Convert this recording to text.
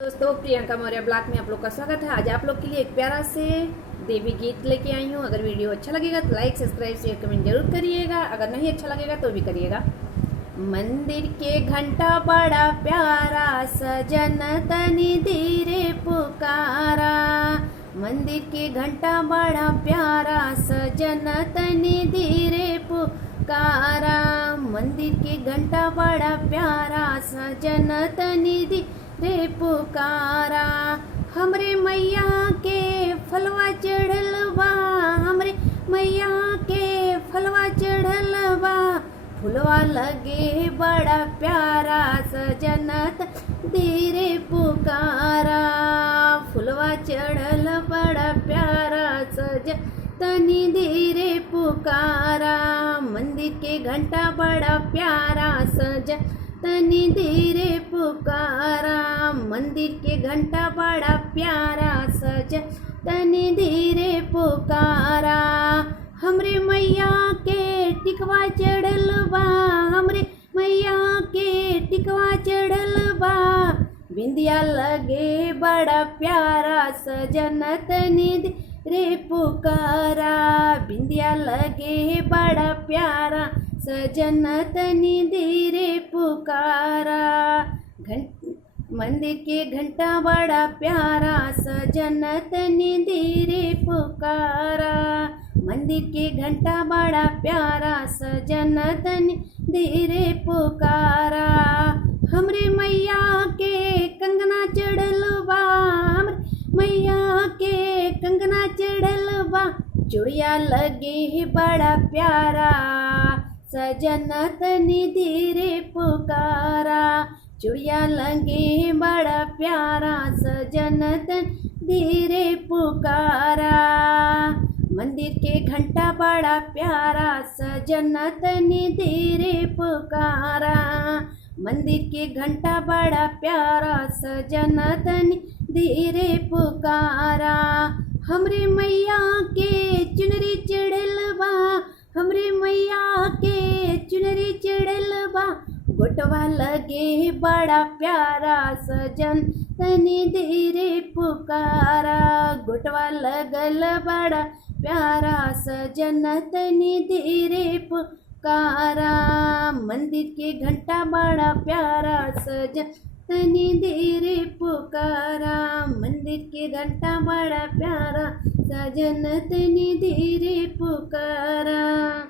दोस्तों, प्रियंका मौर्य ब्लॉग में आप लोग का स्वागत है। आज आप लोग के लिए एक प्यारा से देवी गीत लेके आई हूँ। अगर वीडियो अच्छा लगेगा तो लाइक, सब्सक्राइब, शेयर, कमेंट जरूर करिएगा। अगर नहीं अच्छा लगेगा तो भी करिएगा। मंदिर के घंटा बड़ा प्यारा, सजन तनी धीरे पुकारा। मंदिर के घंटा बड़ा प्यारा, सजन तनी धीरे पुकारा। मंदिर के घंटा बड़ा प्यारा, सजन तनी धीरे पुकारा। हमरे मैया के फलवा चढ़ल बा, हमरे मैया के फलवा चढ़ल बा। फुलवा लगे बड़ा प्यारा, सजनत धीरे पुकारा। फुलवा चढ़ल बड़ा प्यारा, सजन तनी धीरे पुकारा। मंदिर के घंटा बड़ा प्यारा, सजन तनी धीरे पुकारा। मंदिर के घंटा बड़ा प्यारा, सजन तनी धीरे पुकारा। हमरे मैया के टिकवा चढ़ल बा, हमरे मैया के टिकवा चढ़ल बा। बिंदिया लगे बड़ा प्यारा, सजन तनी धीरे पुकारा। बिंदिया लगे बड़ा प्यारा, सजन तनी धीरे पुकारा। मंदिर के घंटा बड़ा प्यारा, सजन तनी धीरे पुकारा। मंदिर के घंटा बड़ा प्यारा, सजन तनी धीरे पुकारा। हमरे मैया के कंगना चढ़ल बा, हमरे मैया के कंगना चढ़ल बा। चूड़िया लगे बड़ा प्यारा, सजन तनी धीरे पुकारा। चूड़िया लगे बड़ा प्यारा, सजन तनी धीरे पुकारा। मंदिर के घंटा बड़ा प्यारा, सजन तनी धीरे पुकारा। मंदिर के घंटा बड़ा प्यारा, सजन तनी धीरे पुकारा। हमरे मैया के चुनरी चढ़ल बा, हमरे मैया के चुनरी चढ़ल बा। गोटवा लगे बड़ा प्यारा, सजन तनी धीरे पुकारा। गोटवा लगल बड़ा प्यारा, सजन तनी धीरे पुकारा। मंदिर के घंटा बड़ा प्यारा, सजन तनी धीरे पुकारा। मंदिर के घंटा बड़ा प्यारा, सजन तनी धीरे पुकारा।